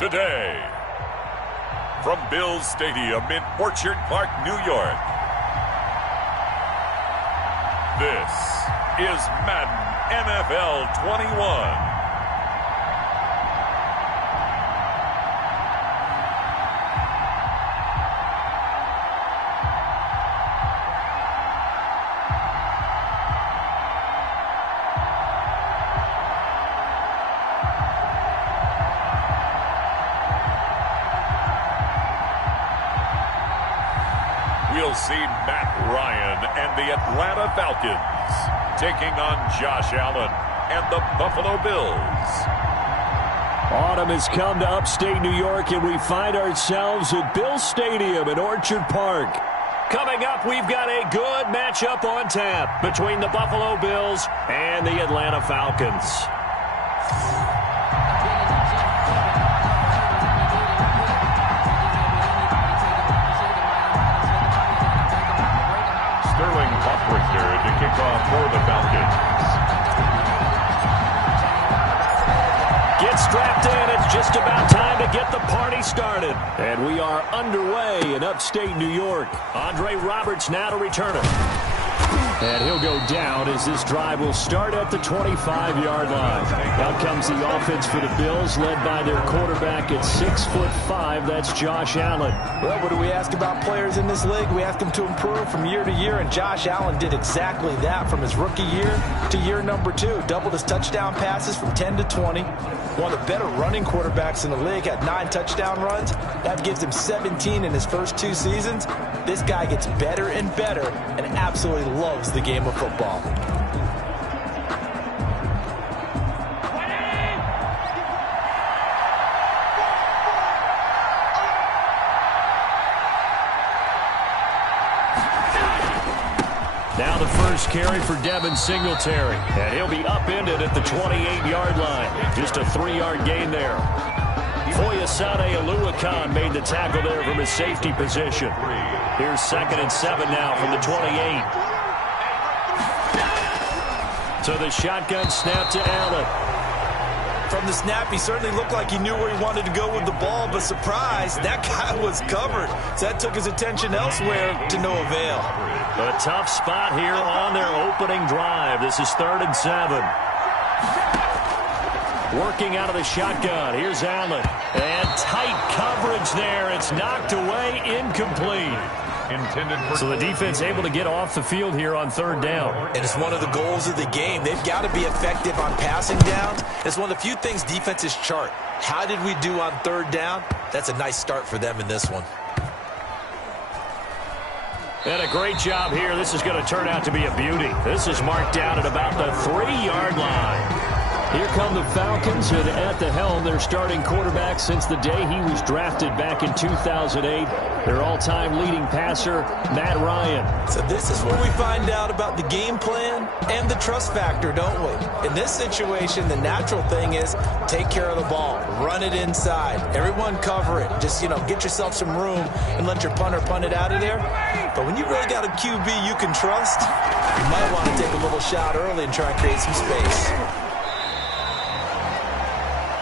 today. From Bills Stadium in Orchard Park, New York, this is Madden NFL 21. We'll see Matt Ryan and the Atlanta Falcons taking on Josh Allen and the Buffalo Bills. Autumn has come to upstate New York, and we find ourselves at Bills Stadium in Orchard Park. Coming up, we've got a good matchup on tap between the Buffalo Bills and the Atlanta Falcons. To kick off for the Falcons. Get strapped in. It's just about time to get the party started. And we are underway in upstate New York. Andre Roberts now to return it. And he'll go down as this drive will start at the 25-yard line. Out comes the offense for the Bills, led by their quarterback at 6'5". That's Josh Allen. Well, what do we ask about players in this league? We ask them to improve from year to year, and Josh Allen did exactly that from his rookie year to year number 2. Doubled his touchdown passes from 10 to 20. One of the better running quarterbacks in the league, had 9 touchdown runs. That gives him 17 in his first 2 seasons. This guy gets better and better and absolutely loves the game of football. Now the first carry for Devin Singletary, and he'll be upended at the 28-yard line. Just a 3-yard gain there. Foyesade Oluwakan made the tackle there from his safety position. Here's 2nd and 7 now from the 28. So the shotgun snap to Allen. From the snap, he certainly looked like he knew where he wanted to go with the ball, but surprise, that guy was covered. So that took his attention elsewhere to no avail. A tough spot here on their opening drive. This is 3rd and 7. Working out of the shotgun. Here's Allen. And tight coverage there. It's knocked away, incomplete. So the defense able to get off the field here on 3rd down. And it's one of the goals of the game. They've got to be effective on passing downs. It's one of the few things defenses chart. How did we do on 3rd down? That's a nice start for them in this one. And a great job here. This is going to turn out to be a beauty. This is marked down at about the 3-yard line. Here come the Falcons, and at the helm, their starting quarterback since the day he was drafted back in 2008. Their all-time leading passer, Matt Ryan. So this is where we find out about the game plan and the trust factor, don't we? In this situation, the natural thing is take care of the ball, run it inside. Everyone cover it. Just, get yourself some room and let your punter punt it out of there. But when you really got a QB you can trust, you might want to take a little shot early and try and create some space.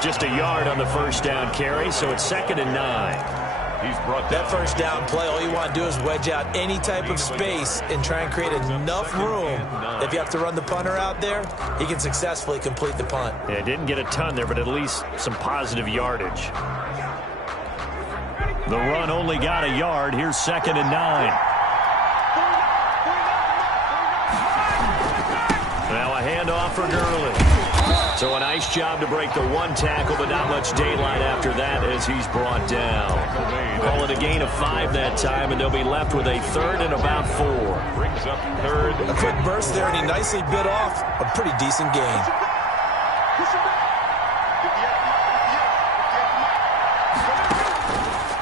Just a yard on the first down carry, so it's 2nd and 9. He's brought that first down play, all you want to do is wedge out any type of space and try and create enough room that if you have to run the punter out there, he can successfully complete the punt. Yeah, didn't get a ton there, but at least some positive yardage. The run only got a yard. Here's 2nd and 9. Now a handoff for Gurley. So a nice job to break the 1 tackle, but not much daylight after that as he's brought down. Call it a gain of 5 that time, and they'll be left with a 3rd and about 4. Brings up 3rd. A quick burst there, and he nicely bit off a pretty decent gain.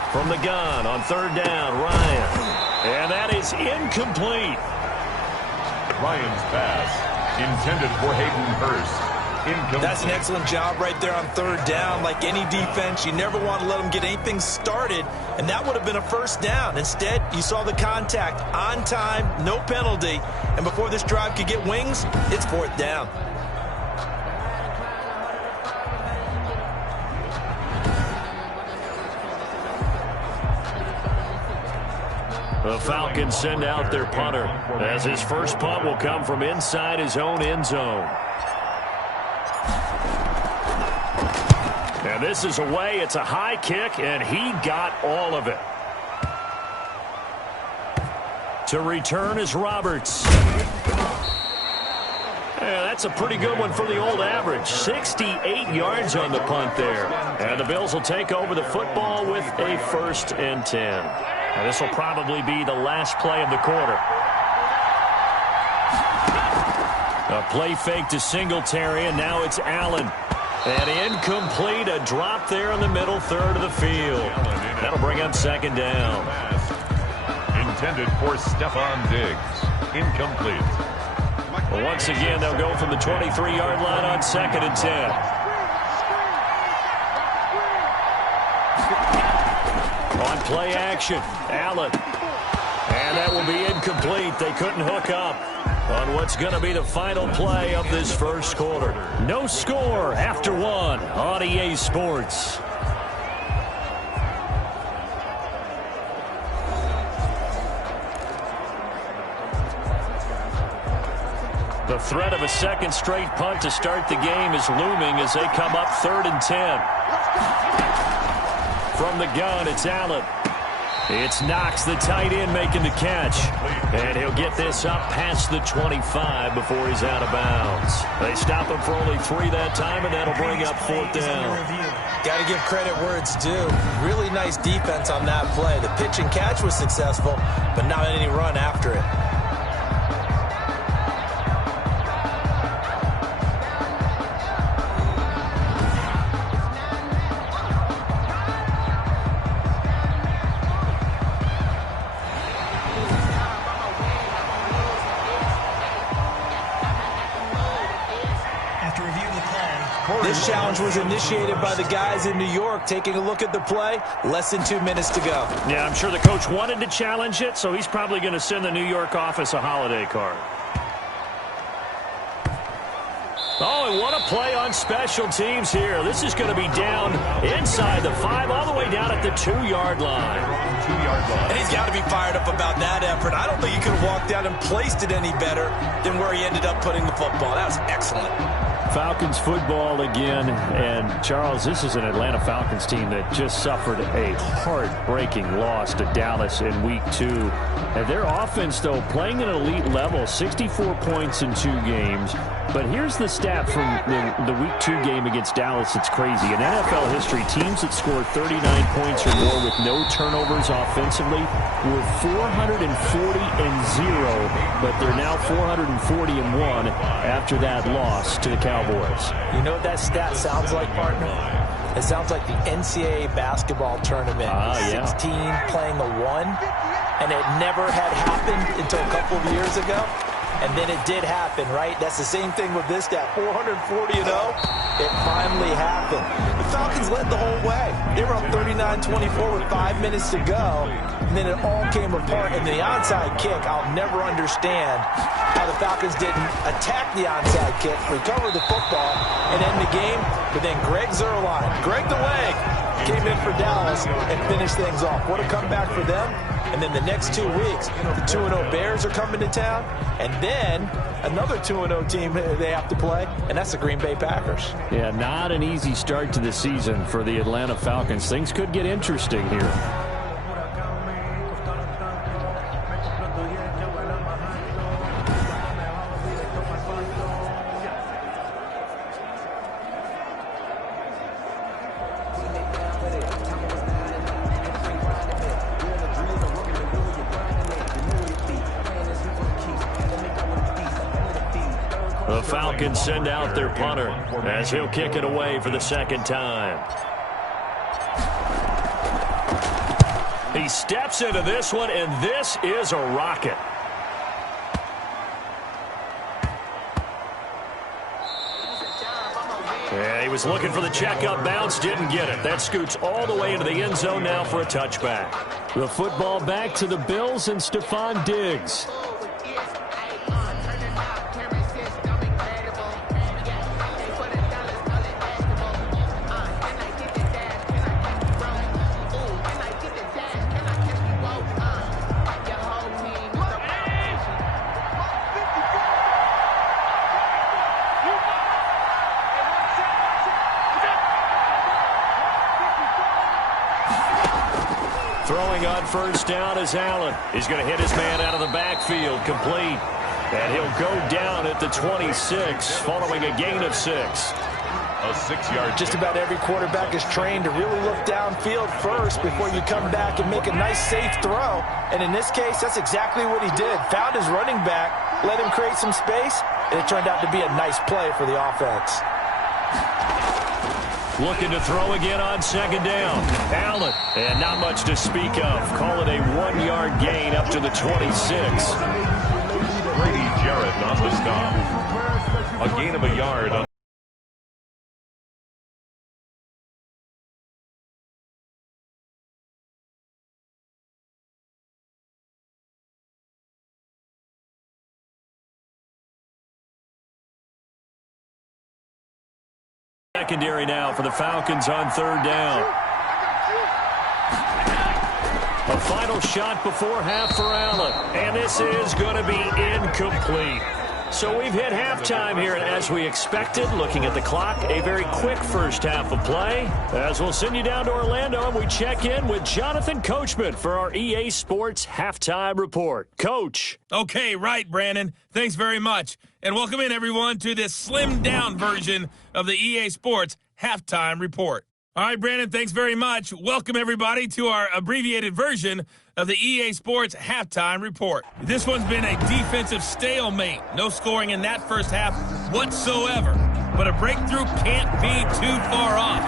From the gun on 3rd down, Ryan. And that is incomplete. Ryan's pass intended for Hayden Hurst. That's an excellent job right there on 3rd down. Like any defense, you never want to let them get anything started, and that would have been a 1st down. Instead, you saw the contact on time, no penalty, and before this drive could get wings, it's 4th down. The Falcons send out their punter as his first punt will come from inside his own end zone. And this is away. It's a high kick, and he got all of it. To return is Roberts. Yeah, that's a pretty good one for the old average. 68 yards on the punt there. And the Bills will take over the football with a 1st and 10. And this will probably be the last play of the quarter. A play fake to Singletary, and now it's Allen. And incomplete, a drop there in the middle third of the field. That'll bring up 2nd down. Intended for Stephon Diggs. Incomplete. Well, once again, they'll go from the 23-yard line on 2nd and 10. On play action, Allen. And that will be incomplete. They couldn't hook up on what's going to be the final play of this first quarter. No score after 1 on EA Sports. The threat of a second straight punt to start the game is looming as they come up 3rd and 10. From the gun, it's Allen. It's Knox, the tight end, making the catch. And he'll get this up past the 25 before he's out of bounds. They stop him for only 3 that time, and that'll bring up 4th down. Got to give credit where it's due. Really nice defense on that play. The pitch and catch was successful, but not any run after it. This challenge was initiated by the guys in New York. Taking a look at the play, less than 2 minutes to go. Yeah, I'm sure the coach wanted to challenge it, so he's probably going to send the New York office a holiday card. Oh, and what a play on special teams here. This is going to be down inside the 5, all the way down at the 2-yard line. And he's got to be fired up about that effort. I don't think he could have walked down and placed it any better than where he ended up putting the football. That was excellent. Falcons football again, and Charles, this is an Atlanta Falcons team that just suffered a heartbreaking loss to Dallas in Week 2. And their offense, though, playing at an elite level, 64 points in 2 games. But here's the stat from the Week 2 game against Dallas. It's crazy. In NFL history, teams that scored 39 points or more with no turnovers offensively were 440-0, but they're now 440-1 after that loss to the Cowboys. You know what that stat sounds like, partner? It sounds like the NCAA basketball tournament. 16 playing a 1, and it never had happened until a couple of years ago. And then it did happen, right? That's the same thing with this stat, 440-0. It finally happened. The Falcons led the whole way. They were up 39-24 with 5 minutes to go. And then it all came apart. And the onside kick, I'll never understand how the Falcons didn't attack the onside kick, recover the football, and end the game. But then Greg Zuerlein, Greg the Leg, came in for Dallas and finished things off. What a comeback for them. And then the next 2 weeks, the 2-0 Bears are coming to town. And then another 2-0 team they have to play, and that's the Green Bay Packers. Yeah, not an easy start to the season for the Atlanta Falcons. Things could get interesting here. The Falcons send out their punter as he'll kick it away for the 2nd time. He steps into this one, and this is a rocket. Yeah, he was looking for the checkup bounce, didn't get it. That scoots all the way into the end zone now for a touchback. The football back to the Bills and Stephon Diggs. Throwing on first down is Allen. He's going to hit his man out of the backfield, complete. And he'll go down at the 26, following a gain of 6. A 6-yard. Just about every quarterback is trained to really look downfield first before you come back and make a nice, safe throw. And in this case, that's exactly what he did. Found his running back, let him create some space, and it turned out to be a nice play for the offense. Looking to throw again on second down. Allen, and not much to speak of. Call it a 1-yard gain up to the 26. Brady Jarrett on the stop. A gain of a yard on secondary now for the Falcons on third down. A final shot before half for Allen, and this is going to be incomplete. So we've hit halftime here, and as we expected, looking at the clock, a very quick first half of play. As we'll send you down to Orlando, and we check in with Jonathan Coachman for our EA Sports Halftime Report. Coach. Okay, right, Brandon. Thanks very much. And welcome in, everyone, to this slimmed-down version of the EA Sports Halftime Report. All right, Brandon, thanks very much. Welcome, everybody, to our abbreviated version of the EA Sports Halftime Report. This one's been a defensive stalemate. No scoring in that first half whatsoever. But a breakthrough can't be too far off.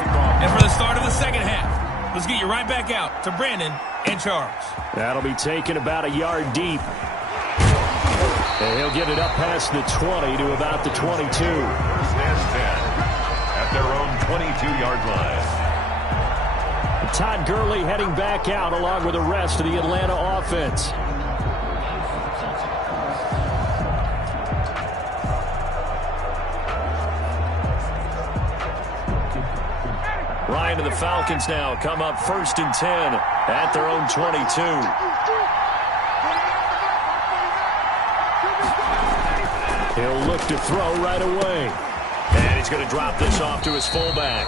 And for the start of the second half, let's get you right back out to Brandon and Charles. That'll be taken about a yard deep. And he'll get it up past the 20 to about the 22. First and 10 at their own 22-yard line. Todd Gurley heading back out along with the rest of the Atlanta offense. Ryan and the Falcons now come up first and 10 at their own 22. He'll look to throw right away. And he's going to drop this off to his fullback.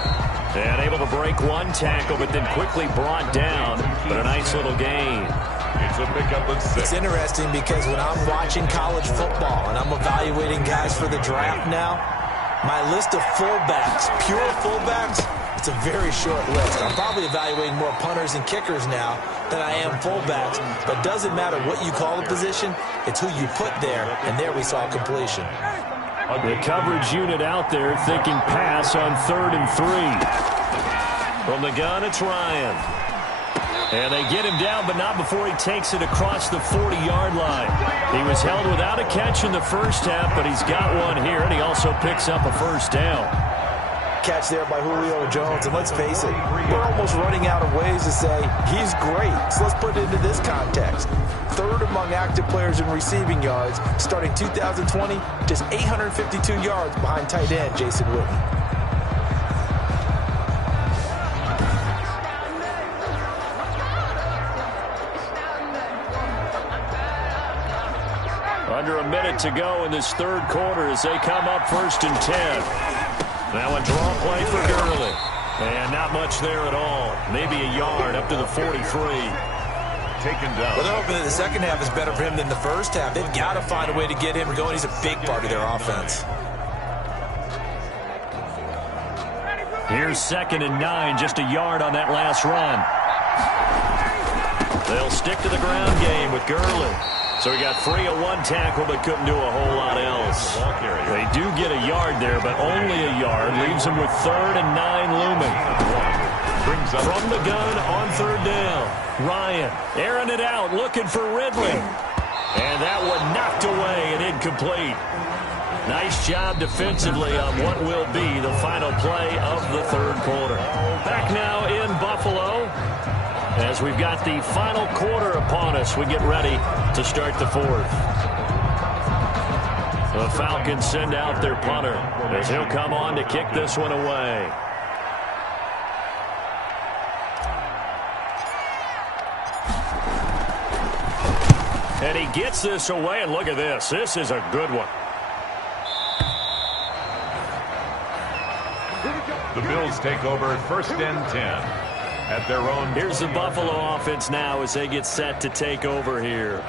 And able to break one tackle, but then quickly brought down. But a nice little gain. It's a pickup of 6. It's interesting because when I'm watching college football and I'm evaluating guys for the draft now, my list of fullbacks, pure fullbacks, it's a very short list. I'm probably evaluating more punters and kickers now than I am fullbacks. But it doesn't matter what you call the position, it's who you put there. And there we saw completion. The coverage unit out there thinking pass on 3rd and 3. From the gun, it's Ryan. And they get him down, but not before he takes it across the 40-yard line. He was held without a catch in the first half, but he's got one here, and he also picks up a first down. Catch there by Julio Jones, and let's face it, we're almost running out of ways to say he's great. So let's put it into this context. 3rd among active players in receiving yards, starting 2020, just 852 yards behind tight end Jason Witten. Under a minute to go in this third quarter as they come up first and 10. Now a draw play for Gurley. And not much there at all. Maybe a yard up to the 43. Taken down. Well, they're hoping that the second half is better for him than the first half. They've got to find a way to get him going. He's a big part of their offense. Here's 2nd and 9, just a yard on that last run. They'll stick to the ground game with Gurley. So he got free of one tackle, but couldn't do a whole lot else. They do get a yard there, but only a yard. Leaves them with 3rd and 9 looming. From the gun on 3rd down. Ryan airing it out, looking for Ridley. And that one knocked away and incomplete. Nice job defensively on what will be the final play of the third quarter. Back now in Buffalo, as we've got the final quarter upon us, we get ready to start the fourth. The Falcons send out their punter as he'll come on to kick this one away. And he gets this away, and look at this. This is a good one. The Bills take over 1st and 10. at their own. Here's the Buffalo offense now as they get set to take over here.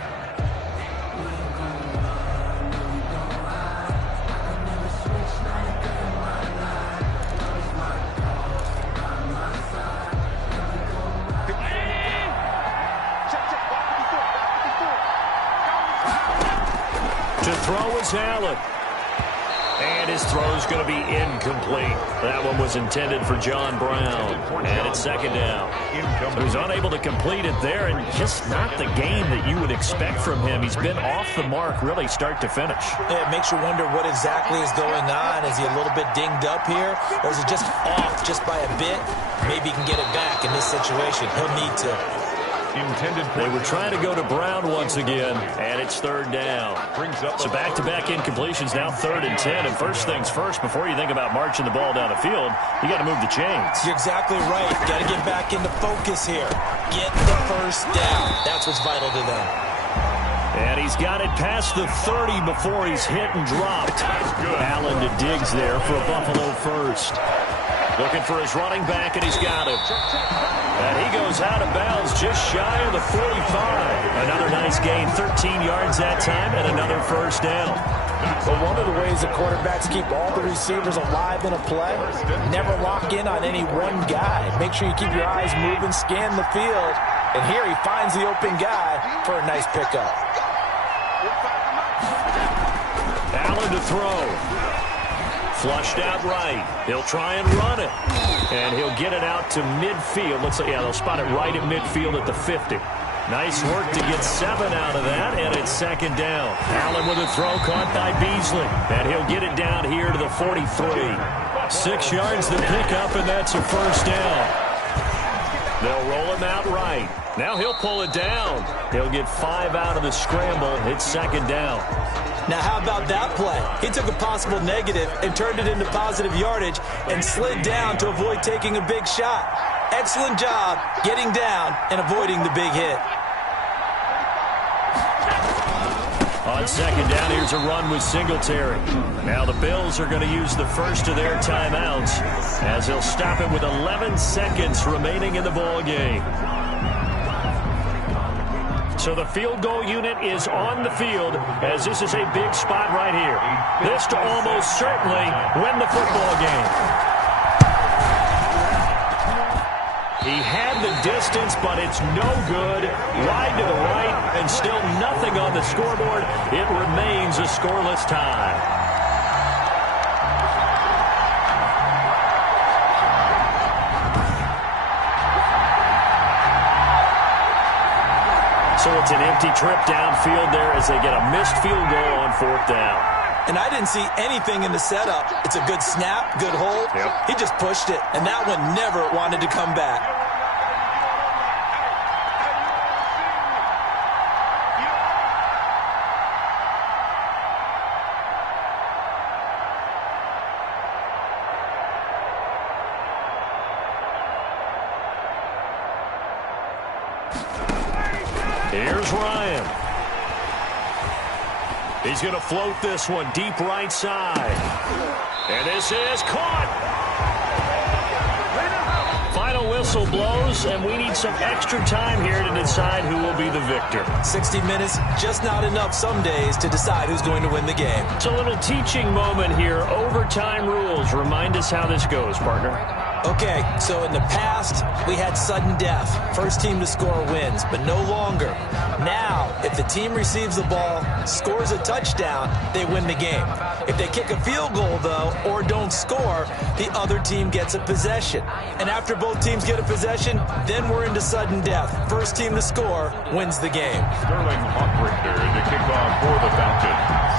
To throw is Allen. And his throw's going to be incomplete. That one was intended for John Brown. And it's second down. So he's unable to complete it there, and just not the game that you would expect from him. He's been off the mark really start to finish. Yeah, it makes you wonder what exactly is going on. Is he a little bit dinged up here? Or is it just off just by a bit? Maybe he can get it back in this situation. He'll need to. They were trying to go to Brown once again, and it's third down. So back-to-back incompletions, now 3rd and 10. And first things first, before you think about marching the ball down the field, you got to move the chains. You're exactly right. Got to get back into focus here. Get the first down. That's what's vital to them. And he's got it past the 30 before he's hit and dropped. Allen to Diggs there for a Buffalo first. Looking for his running back, and he's got him. And he goes out of bounds just shy of the 45. Another nice gain, 13 yards that time, and another first down. But one of the ways the quarterbacks keep all the receivers alive in a play, never lock in on any one guy. Make sure you keep your eyes moving, scan the field. And here he finds the open guy for a nice pickup. Allen to throw. Flushed out right. He'll try and run it. And he'll get it out to midfield. Looks like, yeah, they'll spot it right at midfield at the 50. Nice work to get 7 out of that, and it's second down. Allen with a throw caught by Beasley. And he'll get it down here to the 43. 6 yards to pick up, and that's a first down. They'll roll him out right. Now he'll pull it down. He'll get 5 out of the scramble. It's second down. Now, how about that play? He took a possible negative and turned it into positive yardage and slid down to avoid taking a big shot. Excellent job getting down and avoiding the big hit. On second down, here's a run with Singletary. Now the Bills are going to use the first of their timeouts as they'll stop it with 11 seconds remaining in the ball game. So the field goal unit is on the field as this is a big spot right here. This to almost certainly win the football game. He had the distance, but it's no good. Wide to the right, and still nothing on the scoreboard. It remains a scoreless tie. So it's an empty trip downfield there as they get a missed field goal on 4th down. And I didn't see anything in the setup. It's a good snap, good hold. Yep. He just pushed it, and that one never wanted to come back. Here's Ryan. He's going to float this one deep right side. And this is caught. Final whistle blows, and we need some extra time here to decide who will be the victor. 60 minutes, just not enough some days to decide who's going to win the game. It's a little teaching moment here. Overtime rules. Remind us how this goes, partner. Okay, so in the past, we had sudden death. First team to score wins, but no longer. Now, if the team receives the ball, scores a touchdown, they win the game. If they kick a field goal, though, or don't score, the other team gets a possession. And after both teams get a possession, then we're into sudden death. First team to score wins the game. Sterling Hawkrichter to kick off for the Falcons.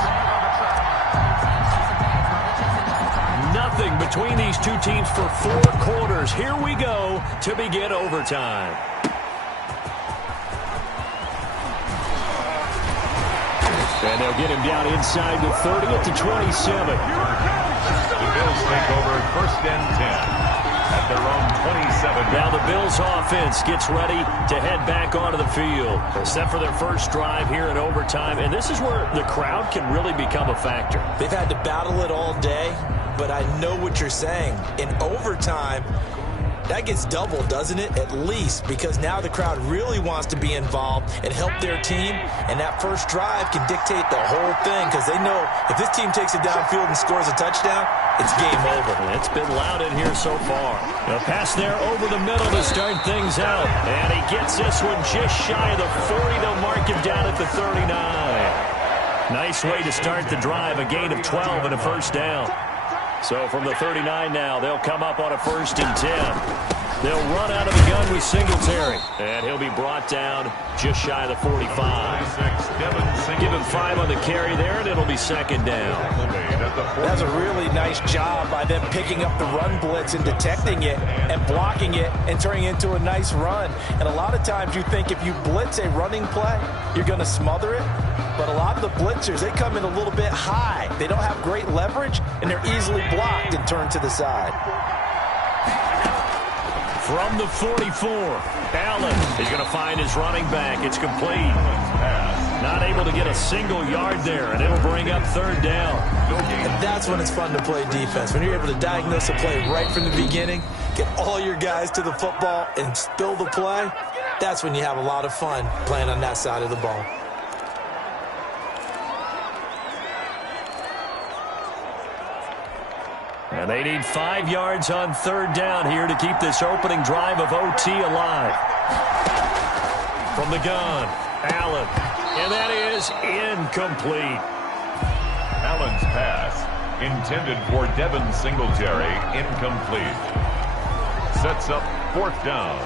Nothing between these two teams for 4 quarters. Here we go to begin overtime. And they'll get him down inside the 30 at the 27. The Bills take over 1st and 10 at their own 27. Now the Bills offense gets ready to head back onto the field. They're set for their first drive here in overtime, and this is where the crowd can really become a factor. They've had to battle it all day, but I know what you're saying. In overtime, That gets doubled, doesn't it? At least, because now the crowd really wants to be involved and help their team, and that first drive can dictate the whole thing because they know if this team takes it downfield and scores a touchdown, it's game over. It's been loud in here so far. A pass there over the middle to start things out, and he gets this one just shy of the 40. They'll mark him down at the 39. Nice way to start the drive, a gain of 12 and a first down. So from the 39 now, they'll come up on a 1st and 10. They'll run out of the gun with Singletary. And he'll be brought down just shy of the 45. Give him 5 on the carry there, and it'll be 2nd down. That's a really nice job by them picking up the run blitz and detecting it and blocking it and turning it into a nice run. And a lot of times you think if you blitz a running play, you're going to smother it. But a lot of the blitzers, they come in a little bit high. They don't have great leverage, and they're easily blocked and turned to the side. From the 44, Allen is going to find his running back. It's complete. Not able to get a single yard there, and it'll bring up 3rd down. And that's when it's fun to play defense. When you're able to diagnose a play right from the beginning, get all your guys to the football, and spill the play, that's when you have a lot of fun playing on that side of the ball. And they need 5 yards on 3rd down here to keep this opening drive of OT alive. From the gun, Allen. And that is incomplete. Allen's pass, intended for Devin Singletary, incomplete. Sets up 4th down.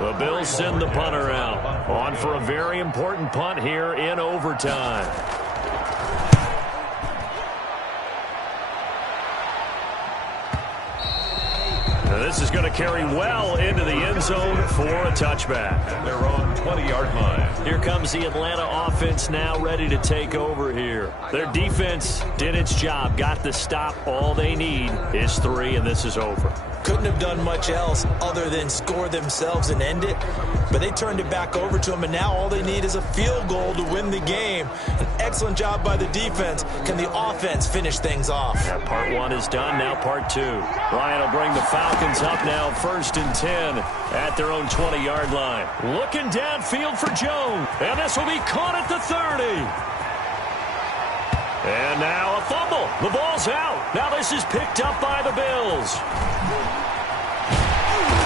The Bills send the punter out. On for a very important punt here in overtime. This is going to carry well into the end zone for a touchback. They're on 20-yard line. Here comes the Atlanta offense now ready to take over here. Their defense did its job, got the stop. All they need is 3, and this is over. Couldn't have done much else other than score themselves and end it. But they turned it back over to them, and now all they need is a field goal to win the game. An excellent job by the defense. Can the offense finish things off? Yeah, part 1 is done, now part 2. Ryan will bring the Falcons up now 1st and 10 at their own 20-yard line. Looking downfield for Jones, and this will be caught at the 30. And now a fumble. The ball's out. Now this is picked up by the Bills.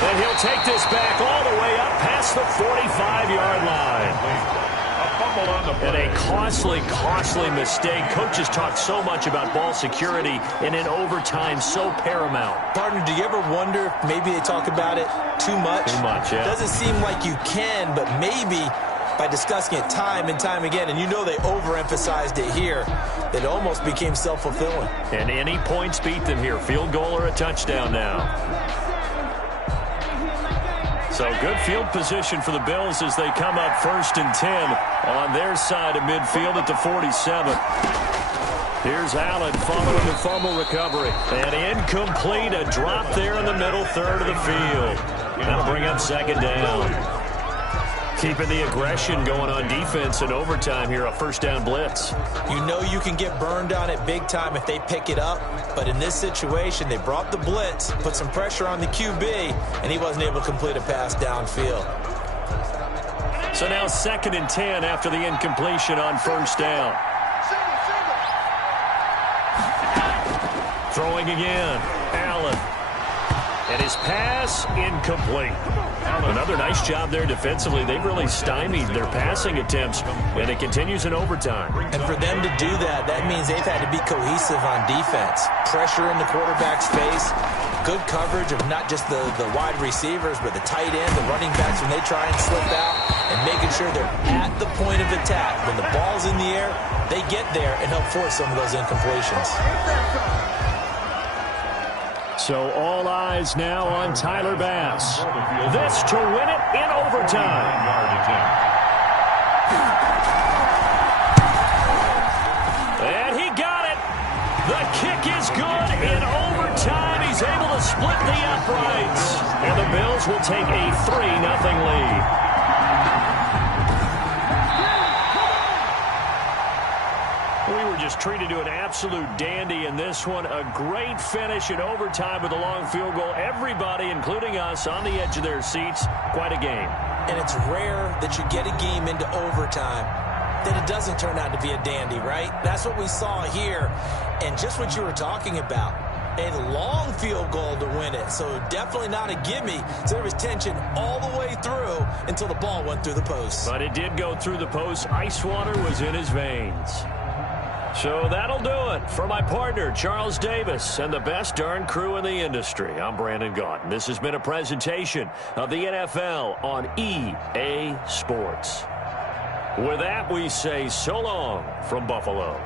And he'll take this back all the way up past the 45-yard line. And a costly mistake. Coaches talk so much about ball security, and in overtime, so paramount. Partner, do you ever wonder if maybe they talk about it too much? Too much, yeah. Doesn't seem like you can, but maybe by discussing it time and time again, and you know they overemphasized it here, that it almost became self-fulfilling. And any points beat them here. Field goal or a touchdown now. So good field position for the Bills as they come up 1st and 10 on their side of midfield at the 47. Here's Allen following the fumble recovery. And incomplete, a drop there in the middle third of the field. That'll bring up 2nd down. Keeping the aggression going on defense in overtime here, a 1st down blitz. You know you can get burned on it big time if they pick it up, but in this situation, they brought the blitz, put some pressure on the QB, and he wasn't able to complete a pass downfield. So now 2nd and 10 after the incompletion on 1st down. Throwing again, Allen. And his pass incomplete. Another nice job there defensively. They've really stymied their passing attempts, and it continues in overtime. And for them to do that, that means they've had to be cohesive on defense. Pressure in the quarterback's face, good coverage of not just the wide receivers, but the tight end, the running backs when they try and slip out, and making sure they're at the point of attack. When the ball's in the air, they get there and help force some of those incompletions. So all eyes now on Tyler Bass. This to win it in overtime. And he got it. The kick is good in overtime. He's able to split the uprights. And the Bills will take a 3-0 lead. We were just just treated to an absolute dandy in this one. A great finish in overtime with a long field goal. Everybody, including us, on the edge of their seats. Quite a game. And it's rare that you get a game into overtime that it doesn't turn out to be a dandy, right? That's what we saw here. And just what you were talking about, a long field goal to win it. So definitely not a gimme. So there was tension all the way through until the ball went through the post. But it did go through the post. Ice water was in his veins. So that'll do it for my partner, Charles Davis, and the best darn crew in the industry. I'm Brandon Gaunt, and this has been a presentation of the NFL on EA Sports. With that, we say so long from Buffalo.